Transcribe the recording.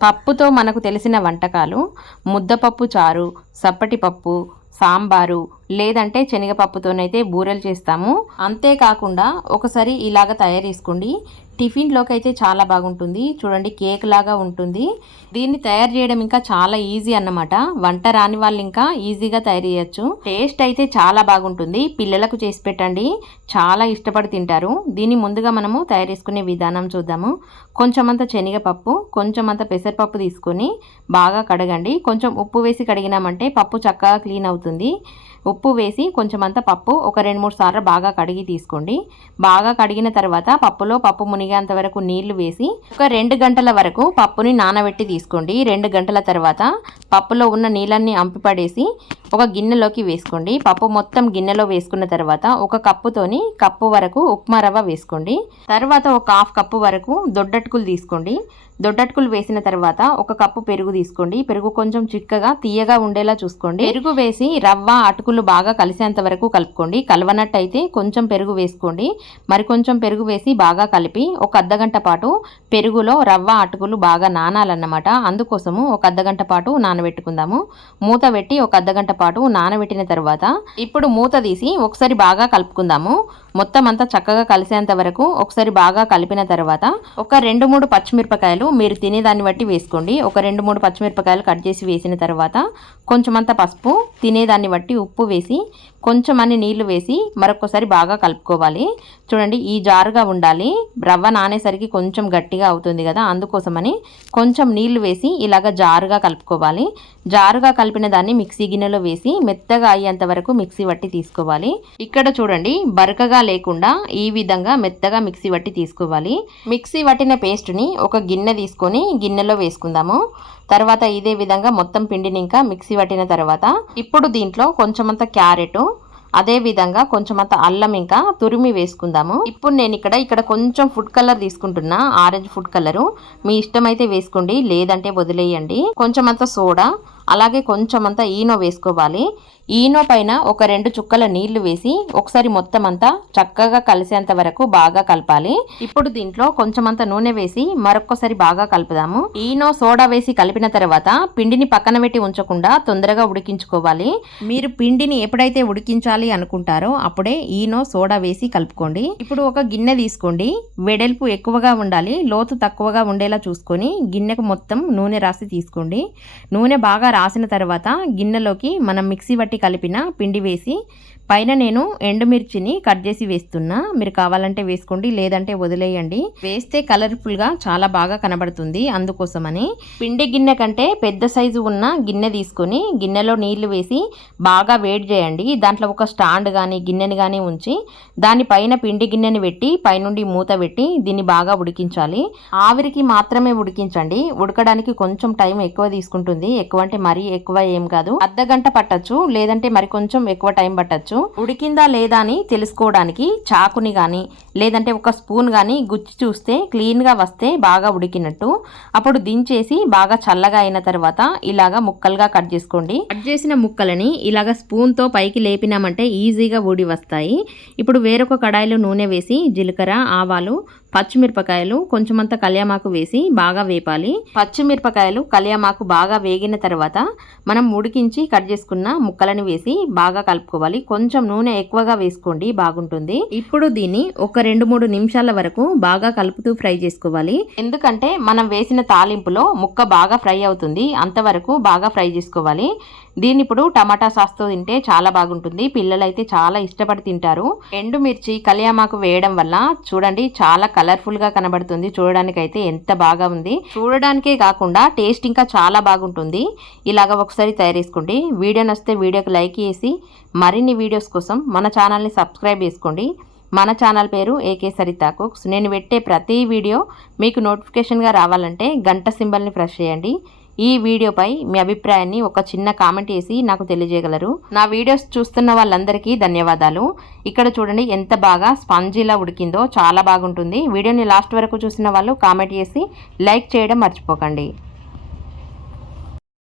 పప్పుతో మనకు తెలిసిన వంటకాలు ముద్దపప్పు చారు సప్పటి పప్పు సాంబారు లేదంటే శనగపప్పుతోనైతే బూరెలు చేస్తాము. అంతేకాకుండా ఒకసారి ఇలాగ తయారు చేసుకోండి. టిఫిన్లోకి అయితే చాలా బాగుంటుంది. చూడండి కేక్ లాగా ఉంటుంది. దీన్ని తయారు చేయడం ఇంకా చాలా ఈజీ అన్నమాట. వంట రాని వాళ్ళు ఇంకా ఈజీగా తయారు చేయొచ్చు. టేస్ట్ అయితే చాలా బాగుంటుంది. పిల్లలకు చేసి పెట్టండి. చాలా ఇష్టపడి తింటారు. దీన్ని ముందుగా మనము తయారు చేసుకునే విధానం చూద్దాము. కొంచెమంత శనగపప్పు కొంచెమంత పెసరపప్పు తీసుకొని బాగా కడగండి. కొంచెం ఉప్పు వేసి కడిగినామంటే పప్పు చక్కగా క్లీన్ అవుతుంది. ఉప్పు వేసి కొంచెం అంత పప్పు ఒక రెండు మూడు సార్లు బాగా కడిగి తీసుకోండి. బాగా కడిగిన తర్వాత పప్పులో పప్పు మునిగేంత వరకు నీళ్ళు వేసి ఒక రెండు గంటల వరకు పప్పుని నానబెట్టి తీసుకోండి. రెండు గంటల తర్వాత పప్పులో ఉన్న నీళ్ళన్ని అంపిపడేసి ఒక గిన్నెలోకి వేసుకోండి. పప్పు మొత్తం గిన్నెలో వేసుకున్న తర్వాత ఒక కప్పుతోని కప్పు వరకు ఉప్మా రవ్వ వేసుకోండి. తర్వాత ఒక హాఫ్ కప్పు వరకు దొడ్డటుకులు తీసుకోండి. దొడ్డటుకులు వేసిన తర్వాత ఒక కప్పు పెరుగు తీసుకోండి. పెరుగు కొంచెం చిక్కగా తీయగా ఉండేలా చూసుకోండి. పెరుగు వేసి రవ్వ అటుకులు బాగా కలిసేంత వరకు కలుపుకోండి. కలవనట్టయితే కొంచెం పెరుగు వేసుకోండి. మరి కొంచెం పెరుగు వేసి బాగా కలిపి ఒక అర్ధగంట పాటు పెరుగులో రవ్వ అటుకులు బాగా నానాలన్నమాట. అందుకోసము ఒక అర్ధగంట పాటు నానబెట్టుకుందాము. మూత పెట్టి ఒక అర్ధగంట పాటు నానబెట్టిన తర్వాత ఇప్పుడు మూత తీసి ఒకసారి బాగా కలుపుకుందాము. మొత్తం అంతా చక్కగా కలిసేంత వరకు ఒకసారి బాగా కలిపిన తర్వాత ఒక రెండు మూడు పచ్చిమిరపకాయలు మీరు తినేదాన్ని బట్టి వేసుకోండి. ఒక రెండు మూడు పచ్చిమిరపకాయలు కట్ చేసి వేసిన తర్వాత కొంచెం అంత పసుపు తినేదాన్ని బట్టి ఉప్పు వేసి కొంచెం అన్ని నీళ్ళు వేసి మరొకసారి బాగా కలుపుకోవాలి. చూడండి ఈ జారుగా ఉండాలి. రవ్వ నానేసరికి కొంచెం గట్టిగా అవుతుంది కదా అందుకోసమని కొంచెం నీళ్ళు వేసి ఇలాగ జారుగా కలుపుకోవాలి. జారుగా కలిపిన దాన్ని మిక్సీ గిన్నెలో వేసి మెత్తగా అయ్యేంత వరకు మిక్సీ పట్టి తీసుకోవాలి. ఇక్కడ చూడండి బరకగా లేకుండా ఈ విధంగా మెత్తగా మిక్సీ పట్టి తీసుకోవాలి. మిక్సీ పట్టిన పేస్ట్ని ఒక గిన్నె తీసుకొని గిన్నెలో వేసుకుందాము. తర్వాత ఇదే విధంగా మొత్తం పిండిని ఇంకా మిక్సీ పట్టిన తర్వాత ఇప్పుడు దీంట్లో కొంచెమంత క్యారెట్ అదే విధంగా అంత అల్లం ఇంకా తురిమి వేసుకుందాము. ఇప్పుడు నేను ఇక్కడ ఇక్కడ కొంచెం ఫుడ్ కలర్ తీసుకుంటున్నా ఆరెంజ్ ఫుడ్ కలరు మీ ఇష్టమైతే వేసుకోండి లేదంటే వదిలేయండి. కొంచెం అంత సోడా అలాగే కొంచెం అంతా ఈనో వేసుకోవాలి. ఈనో పైన ఒక రెండు చుక్కల నీళ్ళు వేసి ఒకసారి మొత్తం అంతా చక్కగా కలిసేంత వరకు బాగా కలపాలి. ఇప్పుడు దీంట్లో కొంచెం అంత నూనె వేసి మరొకసారి బాగా కలుపుదాము. ఈనో సోడా వేసి కలిపిన తర్వాత పిండిని పక్కన పెట్టి ఉంచకుండా తొందరగా ఉడికించుకోవాలి. మీరు పిండిని ఎప్పుడైతే ఉడికించాలి అనుకుంటారో అప్పుడే ఈనో సోడా వేసి కలుపుకోండి. ఇప్పుడు ఒక గిన్నె తీసుకోండి. వెడల్పు ఎక్కువగా ఉండాలి. లోతు తక్కువగా ఉండేలా చూసుకొని గిన్నెకు మొత్తం నూనె రాసి తీసుకోండి. నూనె బాగా రాసిన తర్వాత గిన్నెలోకి మనం మిక్సీ బట్టి కలిపిన పిండి వేసి పైన నేను ఎండుమిర్చిని కట్ చేసి వేస్తున్నా. మీరు కావాలంటే వేసుకోండి లేదంటే వదిలేయండి. వేస్తే కలర్ఫుల్గా చాలా బాగా కనబడుతుంది అందుకోసమని. పిండి గిన్నె కంటే పెద్ద సైజు ఉన్న గిన్నె తీసుకొని గిన్నెలో నీళ్ళు వేసి బాగా వేడి చేయండి. దాంట్లో ఒక స్టాండ్ కానీ గిన్నెని కానీ ఉంచి దానిపైన పిండి గిన్నెని పెట్టి పైనుండి మూత పెట్టి దీన్ని బాగా ఉడికించాలి. ఆవిరికి మాత్రమే ఉడికించండి. ఉడకడానికి కొంచెం టైం ఎక్కువ తీసుకుంటుంది. ఎక్కువ అంటే మరీ ఎక్కువ ఏం కాదు. అర్ధ గంట పట్టచ్చు లేదంటే మరి కొంచెం ఎక్కువ టైం పట్టచ్చు. ఉడికిందా లేదా అని తెలుసుకోవడానికి చాకుని కానీ లేదంటే ఒక స్పూన్ కానీ గుచ్చి చూస్తే క్లీన్గా వస్తే బాగా ఉడికినట్టు. అప్పుడు దించేసి బాగా చల్లగా అయిన తర్వాత ఇలాగా ముక్కలుగా కట్ చేసుకోండి. కట్ చేసిన ముక్కలని ఇలాగ స్పూన్తో పైకి లేపినామంటే ఈజీగా ఊడి వస్తాయి. ఇప్పుడు వేరొక కడాయిలో నూనె వేసి జీలకర్ర ఆవాలు పచ్చిమిరపకాయలు కొంచెమంత కళ్యామాకు వేసి బాగా వేపాలి. పచ్చిమిరపకాయలు కళ్యామాకు బాగా వేగిన తర్వాత మనం ఉడికించి కట్ చేసుకున్న ముక్కలను వేసి బాగా కలుపుకోవాలి. కొంచెం నూనె ఎక్కువగా వేసుకోండి బాగుంటుంది. ఇప్పుడు దీన్ని ఒక రెండు మూడు నిమిషాల వరకు బాగా కలుపుతూ ఫ్రై చేసుకోవాలి. ఎందుకంటే మనం వేసిన తాలింపులో ముక్క బాగా ఫ్రై అవుతుంది. అంతవరకు బాగా ఫ్రై చేసుకోవాలి. దీన్ని ఇప్పుడు టమాటా సాస్తో తింటే చాలా బాగుంటుంది. పిల్లలైతే చాలా ఇష్టపడి తింటారు. ఎండుమిర్చి కలియామాకు వేయడం వల్ల చూడండి చాలా కలర్ఫుల్గా కనబడుతుంది. చూడడానికైతే ఎంత బాగా ఉంది. చూడడానికే కాకుండా టేస్ట్ ఇంకా చాలా బాగుంటుంది. ఇలాగ ఒకసారి తయారు చేసుకోండి. వీడియో నచ్చితే వీడియోకి లైక్ చేసి మరిన్ని వీడియోస్ కోసం మన ఛానల్ని సబ్స్క్రైబ్ చేసుకోండి. మన ఛానల్ పేరు ఏకే సరితా కుక్స్. నేను పెట్టే ప్రతి వీడియో మీకు నోటిఫికేషన్గా రావాలంటే గంట సింబల్ని ప్రెస్ చేయండి. ఈ వీడియోపై మీ అభిప్రాయాన్ని ఒక చిన్న కామెంట్ చేసి నాకు తెలియజేయగలరు. నా వీడియోస్ చూస్తున్న వాళ్ళందరికీ ధన్యవాదాలు. ఇక్కడ చూడండి ఎంత బాగా స్పంజీలా ఉడికిందో చాలా బాగుంటుంది. వీడియోని లాస్ట్ వరకు చూసిన వాళ్ళు కామెంట్ చేసి లైక్ చేయడం మర్చిపోకండి.